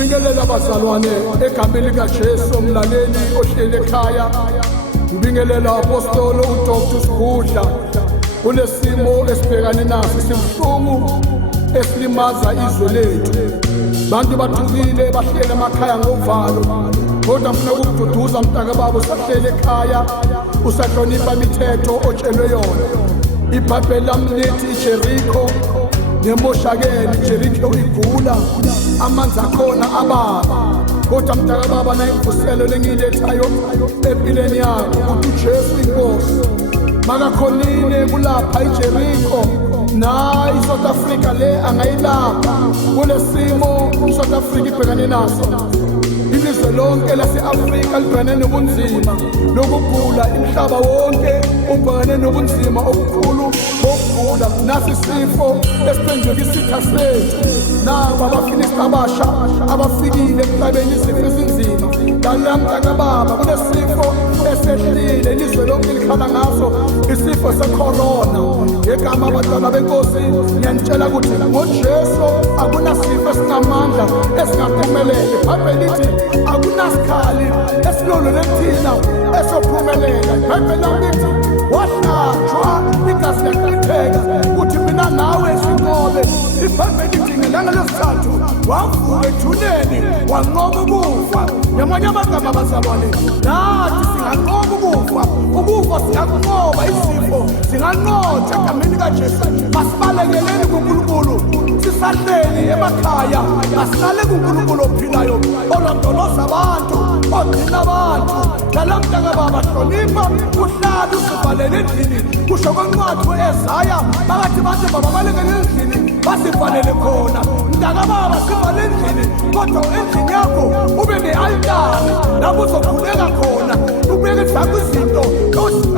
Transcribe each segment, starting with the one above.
Ngibingelela abazalwane egameni likaJesu, mlaleli ohleli ekhaya. Ngibingelela apostolo uDr Skhudla kulesimo esibhekane naso simhlungu esilimaza izwe lethu. Bantu bathukile bahlele emakhaya ngovalo, kodwa mfuna ukududuza mntaka babo usahlele ekhaya, usahlonipha imithetho otshelwe yona. IBhayibheli lami lithi iJerikho nemoshakele, iJerikho igula, amanzi akhona ababa. Kodwa mntaka baba nayimvuselo lengilethayo empilweni yakho ukuthi uJesu inkosi makakhonile kulapha iJerikho, na iSouth Africa le angayilapha kulesimo iSouth Africa ibhekane naso. Ilizwe lonke lase-Afrika libhekane nobunzima lokugula, imhlaba wonke ubhekane nobunzima obukhulu bokugula. Nasi isifo esiphenduka isitha sethu. Nabo abafilisti abasha abafikile emhlabeni, isifo esinzima. Lalela mntaka baba, kunesifo esehlile ilizwe lonke likhala ngaso, isifo secorona. Ngegama abantwana benkosi ngiyanitshela ukuthi ngoJesu akunasifo esinamandla esingaphumeleli. IBhayibheli lithi akunasikhali esilolele kuthina esophumelela. IBhayibheli lithi wahlatshwa igazi lachitheka ukuthi mina nawe sinqobe. IBhayibheli lithi ngelanga lesithathu wavuka ethuneni wanqoba ukufa. Ngamanye amagama abazalwane, nathi singanqoba ukufa. Ukufa singanqoba, isifo singanqotha egameni likaJesu. Masibalekeleni kuNkulunkulu sisahleli emakhaya, asinale kuNkulunkulu ophilayo olondoloza abantu, ogcina abantu. Dlala mntaka baba, hlonipha, uhlale usivalele endlini. Kusho kwencwadi u-Esaya phakathi bathi baba balekele endlini basivalele khona. Mntaka baba, sivale endlini, kodwa endlini yakho ube ne-altari lapho uzokhuleka khona, ubeke zakho izinto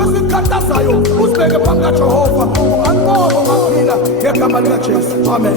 ezikhathazayo uzibeke phambi kaJehova. Unganqoba ungaphila ngegama likaJesu. Amen.